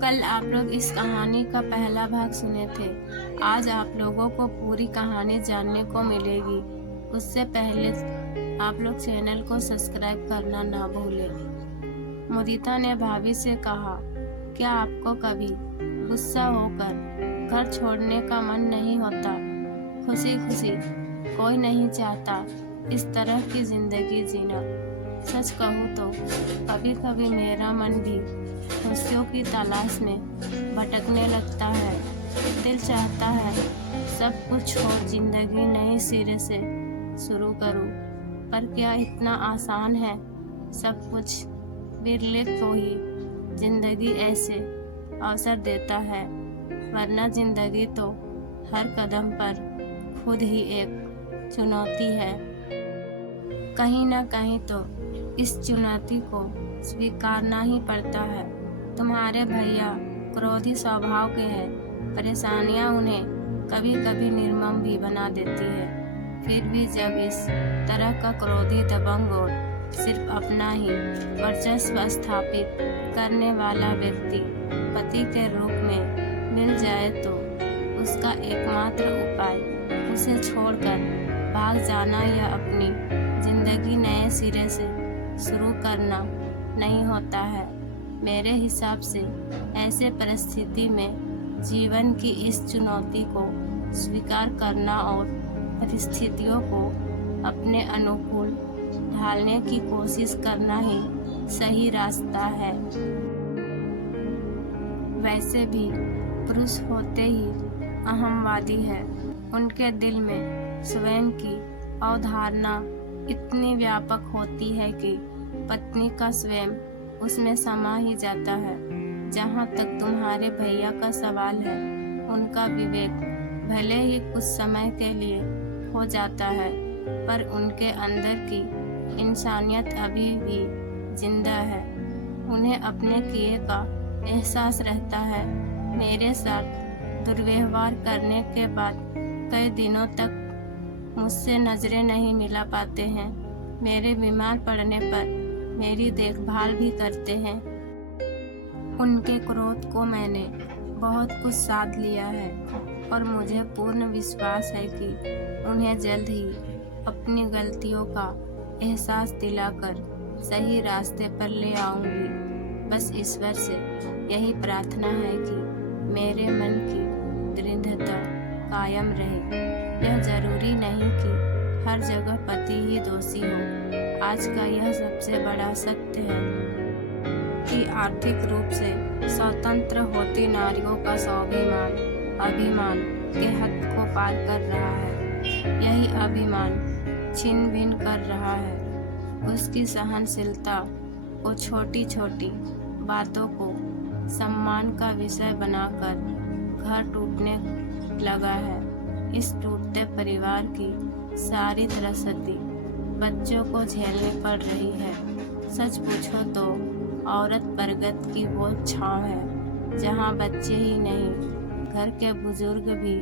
कल आप लोग इस कहानी का पहला भाग सुने थे। आज आप लोगों को पूरी कहानी जानने को मिलेगी। उससे पहले आप लोग चैनल को सब्सक्राइब करना ना भूलें। मुदिता ने भाभी से कहा, क्या आपको कभी गुस्सा होकर घर छोड़ने का मन नहीं होता? खुशी खुशी कोई नहीं चाहता इस तरह की जिंदगी जीना। सच कहूँ तो कभी कभी मेरा मन भी खुशियों की तलाश में भटकने लगता है। दिल चाहता है सब कुछ छोड़ जिंदगी नए सिरे से शुरू करूं, पर क्या इतना आसान है सब कुछ? बिरले को ही जिंदगी ऐसे अवसर देता है, वरना जिंदगी तो हर कदम पर खुद ही एक चुनौती है। कहीं ना कहीं तो इस चुनौती को स्वीकारना ही पड़ता है। तुम्हारे भैया क्रोधी स्वभाव के हैं। परेशानियां उन्हें कभी कभी निर्मम भी बना देती है। फिर भी जब इस तरह का क्रोधी दबंग और सिर्फ अपना ही वर्चस्व स्थापित करने वाला व्यक्ति पति के रूप में मिल जाए तो उसका एकमात्र उपाय उसे छोड़कर भाग जाना या अपनी जिंदगी नए सिरे से शुरू करना नहीं होता है। मेरे हिसाब से ऐसे परिस्थिति में जीवन की इस चुनौती को स्वीकार करना और परिस्थितियों को अपने अनुकूल ढालने की कोशिश करना ही सही रास्ता है। वैसे भी पुरुष होते ही अहंवादी है। उनके दिल में स्वयं की अवधारणा इतनी व्यापक होती है कि पत्नी का स्वयं उसमें समा ही जाता है। जहाँ तक तुम्हारे भैया का सवाल है, उनका विवेक भले ही कुछ समय के लिए हो जाता है, पर उनके अंदर की इंसानियत अभी भी जिंदा है। उन्हें अपने किए का एहसास रहता है। मेरे साथ दुर्व्यवहार करने के बाद कई दिनों तक मुझसे नजरें नहीं मिला पाते हैं। मेरे बीमार पड़ने पर मेरी देखभाल भी करते हैं। उनके क्रोध को मैंने बहुत कुछ साध लिया है और मुझे पूर्ण विश्वास है कि उन्हें जल्द ही अपनी गलतियों का एहसास दिलाकर सही रास्ते पर ले आऊंगी। बस ईश्वर से यही प्रार्थना है कि मेरे मन की दृढ़ता कायम रहे। यह जरूरी नहीं कि हर जगह पति ही दोषी हो। आज का यह सबसे बड़ा सत्य है कि आर्थिक रूप से स्वतंत्र होती नारियों का स्वाभिमान अभिमान के हद को पार कर रहा है। यही अभिमान छिन भिन कर रहा है। उसकी सहनशीलता को छोटी छोटी बातों को सम्मान का विषय बनाकर घर टूटने लगा है। इस टूटते परिवार की सारी त्रसती बच्चों को झेलनी पड़ रही है। सच पूछो तो औरत बरगद की वो छांव है जहाँ बच्चे ही नहीं, घर के बुजुर्ग भी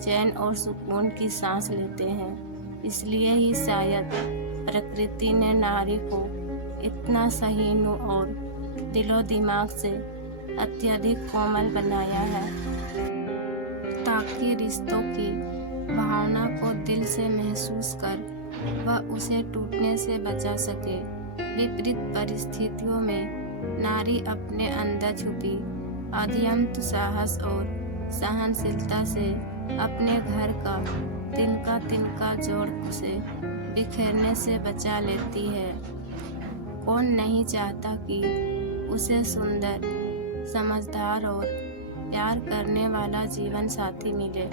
चैन और सुकून की सांस लेते हैं। इसलिए ही शायद प्रकृति ने नारी को इतना सहीनु और दिलो दिमाग से अत्यधिक कोमल बनाया है, ताकि रिश्तों की भावना को दिल से महसूस कर वह उसे टूटने से बचा सके। विपरीत परिस्थितियों में नारी अपने अंदर छुपी अत्यंत साहस और सहनशीलता से अपने घर का तिनका तिनका जोड़ से बिखेरने से बचा लेती है। कौन नहीं चाहता कि उसे सुंदर, समझदार और प्यार करने वाला जीवन साथी मिले,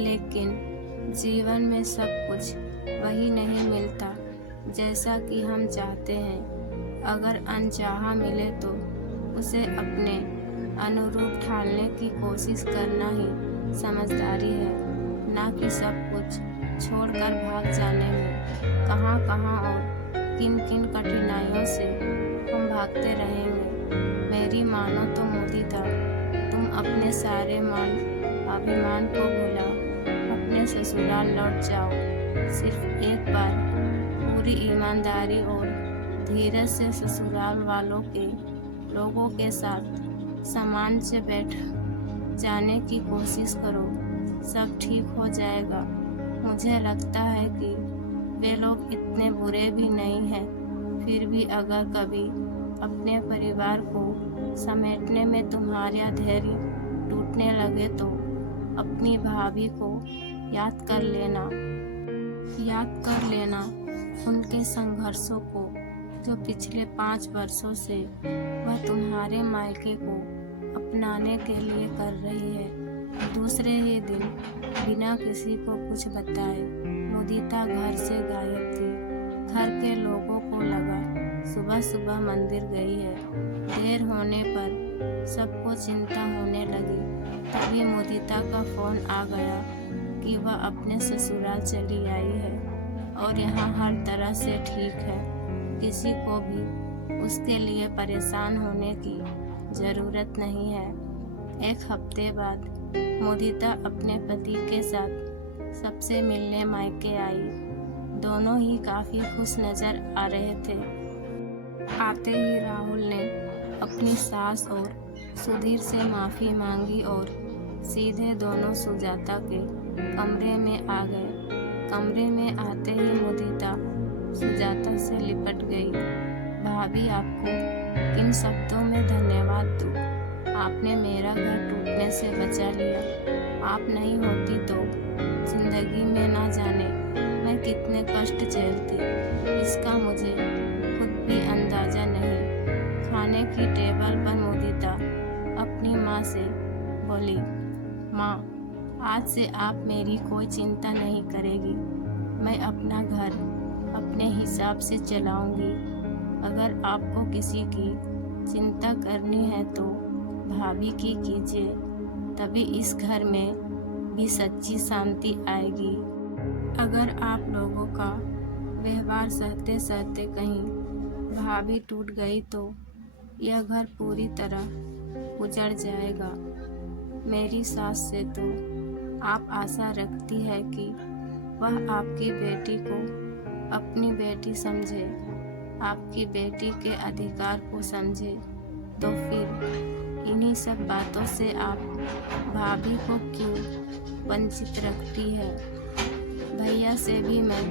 लेकिन जीवन में सब कुछ वही नहीं मिलता जैसा कि हम चाहते हैं। अगर अनचाहा मिले तो उसे अपने अनुरूप ढालने की कोशिश करना ही समझदारी है, ना कि सब कुछ छोड़कर भाग जाने में। कहाँ कहाँ और किन किन कठिनाइयों से हम भागते रहेंगे। मेरी मानो तो मुदिता, तुम अपने सारे मान अभिमान को भुला अपने ससुराल लौट जाओ। सिर्फ एक बार पूरी ईमानदारी और धीरज से ससुराल वालों के लोगों के साथ सामान से बैठ जाने की कोशिश करो, सब ठीक हो जाएगा। मुझे लगता है कि वे लोग इतने बुरे भी नहीं हैं। फिर भी अगर कभी अपने परिवार को समेटने में तुम्हारा धैर्य टूटने लगे तो अपनी भाभी को याद कर लेना उनके संघर्षों को, जो पिछले 5 वर्षों से वह तुम्हारे मायके को अपनाने के लिए कर रही है। दूसरे ही दिन बिना किसी को कुछ बताए मुदिता घर से गायब थी। घर के लोगों को लगा सुबह सुबह मंदिर गई है। देर होने पर सबको चिंता होने लगी। तभी मुदिता का फोन आ गया कि वह अपने ससुराल चली आई है और यहाँ हर तरह से ठीक है। किसी को भी उसके लिए परेशान होने की ज़रूरत नहीं है। 1 हफ्ते बाद मुदिता अपने पति के साथ सबसे मिलने मायके आई। दोनों ही काफ़ी खुश नज़र आ रहे थे। आते ही राहुल ने अपनी सास और सुधीर से माफ़ी मांगी और सीधे दोनों सुजाता के कमरे में आ गए। कमरे में आते ही मुदिता सुजाता से लिपट गई। भाभी, आपको किन शब्दों में धन्यवाद दूँ? आपने मेरा घर टूटने से बचा लिया। आप नहीं होती तो जिंदगी में ना जाने मैं कितने कष्ट झेलती, इसका मुझे खुद भी अंदाज़ा नहीं। खाने की टेबल पर मुदिता अपनी माँ से बोली, माँ, आज से आप मेरी कोई चिंता नहीं करेगी। मैं अपना घर अपने हिसाब से चलाऊंगी। अगर आपको किसी की चिंता करनी है तो भाभी की कीजिए, तभी इस घर में भी सच्ची शांति आएगी। अगर आप लोगों का व्यवहार सहते सहते कहीं भाभी टूट गई तो यह घर पूरी तरह उजड़ जाएगा। मेरी सास से तो आप आशा रखती है कि वह आपकी बेटी को अपनी बेटी समझे, आपकी बेटी के अधिकार को समझे, तो फिर इन्हीं सब बातों से आप भाभी को क्यों वंचित रखती है। भैया से भी मैं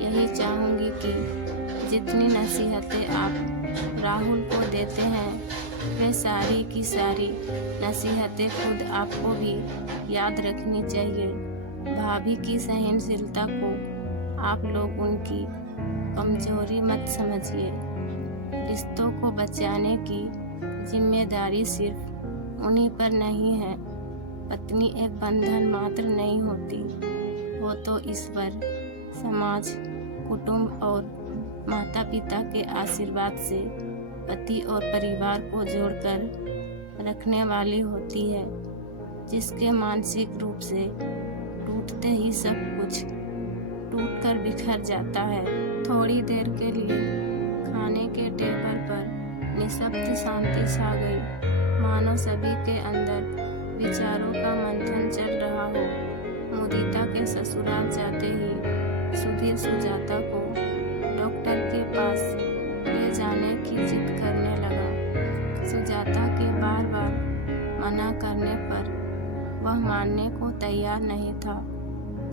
यही चाहूँगी कि जितनी नसीहतें आप राहुल को देते हैं वे सारी की सारी नसीहतें खुद आपको भी याद रखनी चाहिए। भाभी की सहनशीलता को आप लोग उनकी कमजोरी मत समझिए। रिश्तों को बचाने की जिम्मेदारी सिर्फ उन्हीं पर नहीं है। पत्नी एक बंधन मात्र नहीं होती, वो तो ईश्वर, समाज, कुटुंब और माता पिता के आशीर्वाद से पति और परिवार को जोड़कर रखने वाली होती है, जिसके मानसिक रूप से टूटते ही सब कुछ टूटकर बिखर जाता है। थोड़ी देर के लिए खाने के टेबल पर निःशब्द शांति छा गई, मानो सभी के अंदर विचारों का मंथन चल रहा हो। मुदिता के ससुराल जाते ही सुधीर सुजाता को डॉक्टर के पास ले जाने की जिद करने लगा। सुजाता के बार बार मना करने पर वह मानने को तैयार नहीं था।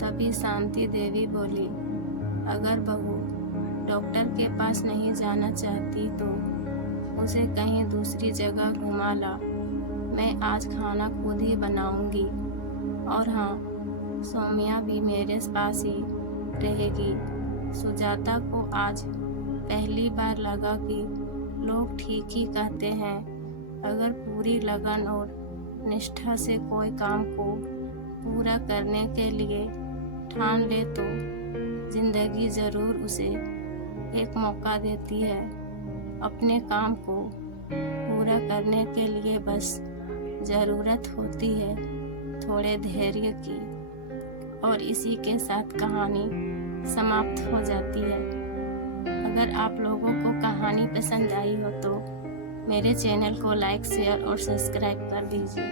तभी शांति देवी बोली, अगर बहू डॉक्टर के पास नहीं जाना चाहती तो उसे कहीं दूसरी जगह घुमा ला। मैं आज खाना खुद ही बनाऊंगी और हाँ, सौम्या भी मेरे पास ही रहेगी। सुजाता को आज पहली बार लगा कि लोग ठीक ही कहते हैं। अगर पूरी लगन और निष्ठा से कोई काम को पूरा करने के लिए ठान ले तो जिंदगी ज़रूर उसे एक मौका देती है। अपने काम को पूरा करने के लिए बस ज़रूरत होती है थोड़े धैर्य की। और इसी के साथ कहानी समाप्त हो जाती है। अगर आप लोगों को कहानी पसंद आई हो तो मेरे चैनल को लाइक, शेयर और सब्सक्राइब कर दीजिए।